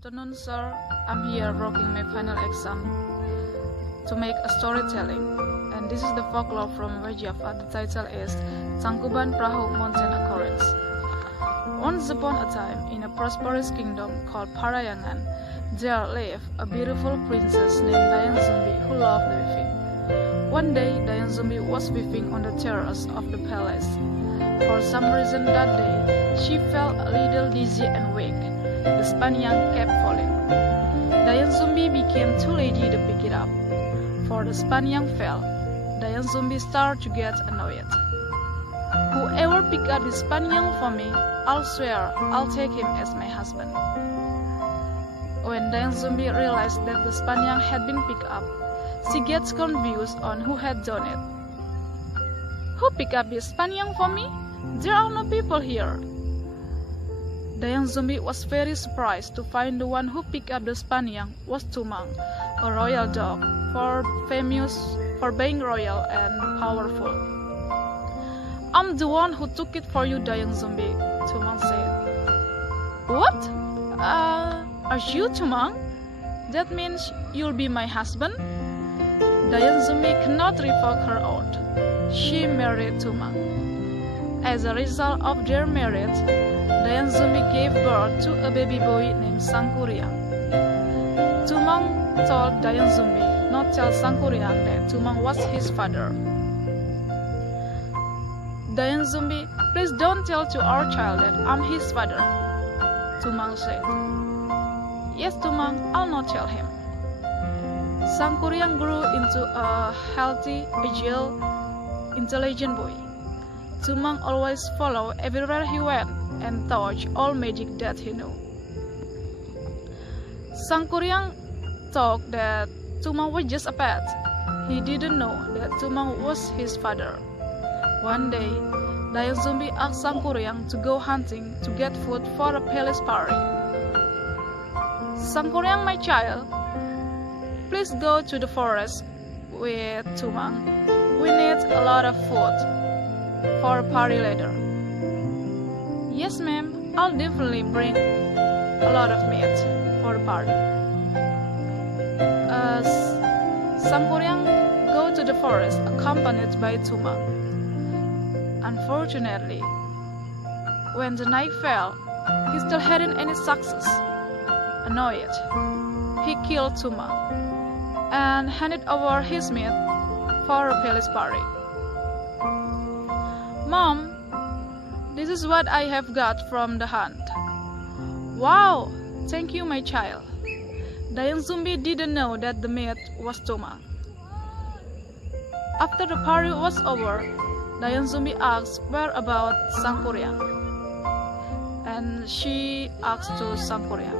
Afternoon, sir. I'm here working my final exam to make a storytelling, and this is the folklore from Java. The title is Sangkuriang Mountain Occurrence. Once upon a time, in a prosperous kingdom called Parayangan, there lived a beautiful princess named Dayang Zumbi who loved weaving. One day, Dayang Zumbi was weaving on the terrace of the palace. For some reason that day, she felt a little dizzy and weak. The Storrytelling kept falling. Dayang Zumbi became too lazy to pick it up. For the Storrytelling fell, Dayang Zumbi started to get annoyed. Whoever pick up the Storrytelling for me, I'll swear I'll take him as my husband. When Dayang Zumbi realized that the Storrytelling had been picked up, she gets confused on who had done it. Who picked up the Storrytelling for me? There are no people here. Dayang Zumbi was very surprised to find the one who picked up the Storrytelling was Tumang, a royal dog, famous for being royal and powerful. I'm the one who took it for you, Dayang Zumbi, Tumang said. What? Are you Tumang? That means you'll be my husband? Dayang Zumbi cannot revoke her oath. She married Tumang. As a result of their marriage, Dayang Zumbi gave birth to a baby boy named Sangkuriang. Tumang told Dayang Zumbi not tell Sangkuriang that Tumang was his father. Dayang Zumbi, please don't tell to our child that I'm his father, Tumang said. Yes, Tumang, I'll not tell him. Sangkuriang grew into a healthy, agile, intelligent boy. Tumang always followed everywhere he went and taught all magic that he knew. Sangkuriang thought that Tumang was just a pet. He didn't know that Tumang was his father. One day, Dayang Zumbi asked Sangkuriang to go hunting to get food for a palace party. Sangkuriang, my child, please go to the forest with Tumang. We need a lot of food for a party later. Yes, ma'am, I'll definitely bring a lot of meat for the party. Sangkuriang go to the forest accompanied by Tumang. Unfortunately, when the night fell, he still hadn't any success. Annoyed, he killed Tumang and handed over his meat for a palace party. Mom, this is what I have got from the hunt. Wow, thank you, my child. Dayang Zumbi didn't know that the meat was Tumang. After the party was over, Dayang Zumbi asked where about Sangkuriang, and she asked to Sangkuriang,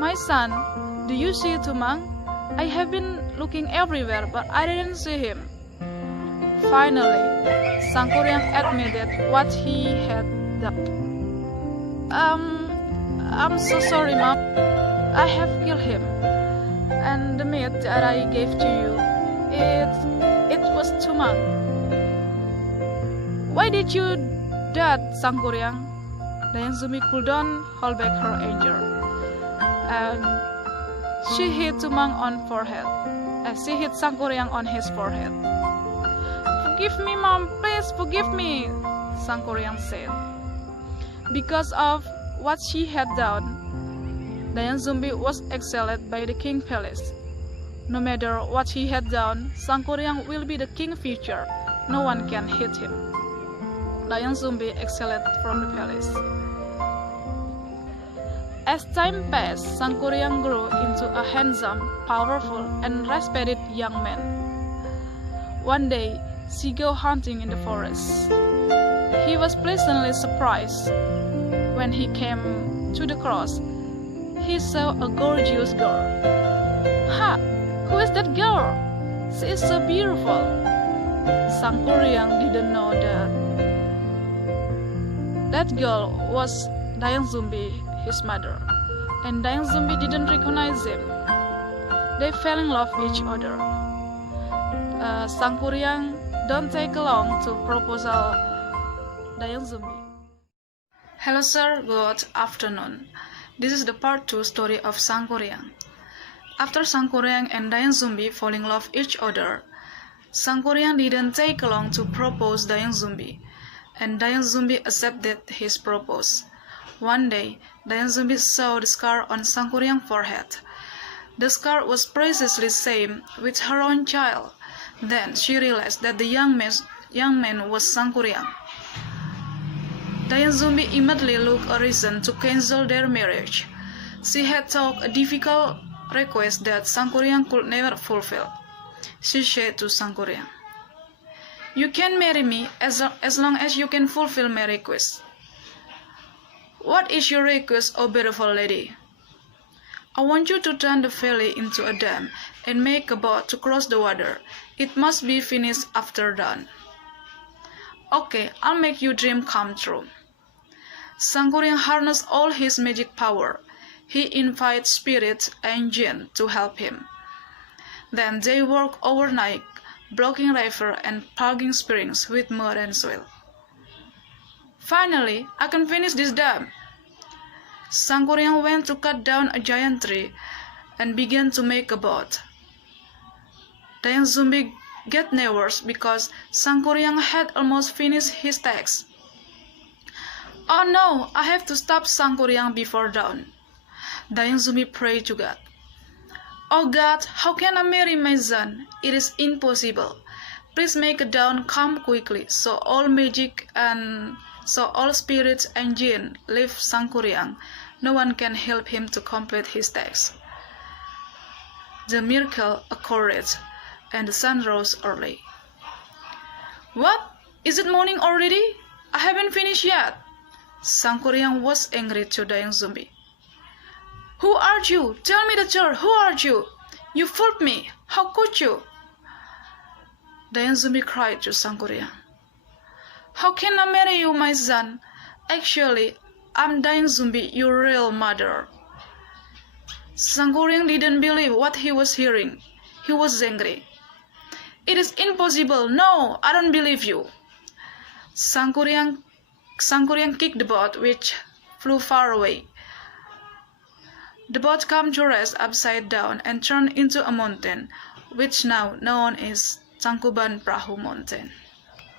my son, do you see Tumang? I have been looking everywhere, but I didn't see him. Finally, Sangkuriang admitted what he had done. I'm so sorry, Mom. I have killed him, and the meat that I gave to you, it was Tumang. Why did you do that, Sangkuriang? Dayang Zumbi couldn't hold back her anger, and she hit Tumang on forehead. She hit Sangkuriang on his forehead. Forgive me, Mom, please forgive me, Sangkuriang said. Because of what she had done, Dayang Zumbi was exiled by the king's palace. No matter what he had done, Sangkuriang will be the king's future. No one can hit him. Dayang Zumbi exiled from the palace. As time passed, Sangkuriang grew into a handsome, powerful, and respected young man. One day, she go hunting in the forest. He was pleasantly surprised when he came to the cross. He saw a gorgeous girl. Ha! Who is that girl? She is so beautiful. Sangkuriang didn't know that girl was Dayang Zumbi, his mother, and Dayang Zumbi didn't recognize him. They fell in love with each other. Sangkuriang don't take long to proposal Dayang Zumbi. Hello sir, good afternoon. This is the part 2 story of Sangkuriang. After Sangkuriang and Dayang Zumbi falling in love each other, Sangkuriang didn't take long to propose Dayang Zumbi, and Dayang Zumbi accepted his proposal. One day, Dayang Zumbi saw the scar on Sangkuriang's forehead. The scar was precisely the same with her own child. Then she realized that the young man was Sangkuriang. Dayang Zumbi immediately looked a reason to cancel their marriage. She had thought a difficult request that Sangkuriang could never fulfill. She said to Sangkuriang, "You can marry me as long as you can fulfill my request." "What is your request, O beautiful lady?" "I want you to turn the valley into a dam and make a boat to cross the water. It must be finished after dawn." "Okay, I'll make your dream come true." Sangkuriang harnessed all his magic power. He invited spirits and jinn to help him. Then they worked overnight, blocking river and plugging springs with mud and soil. "Finally, I can finish this dam." Sangkuriang went to cut down a giant tree and began to make a boat. Dayang Zumbi got nervous because Sangkuriang had almost finished his task. "Oh no, I have to stop Sangkuriang before dawn." Dayang Zumbi prayed to God. "Oh God, how can I marry my son? It is impossible. Please make a dawn come quickly so all spirits and jinn leave Sangkuriang. No one can help him to complete his task." The miracle occurred, and the sun rose early. "What? Is it morning already? I haven't finished yet." Sangkuriang was angry to Dayang Zumbi. "Who are you? Tell me the truth. Who are you? You fooled me. How could you?" Dayang Zumbi cried to Sangkuriang. "How can I marry you, my son? Actually, I'm Dayang Zumbi, your real mother." Sangkuriang didn't believe what he was hearing. He was angry. "It is impossible. No, I don't believe you." Sangkuriang kicked the boat, which flew far away. The boat came to rest upside down and turned into a mountain, which now known as Tangkuban Perahu Mountain.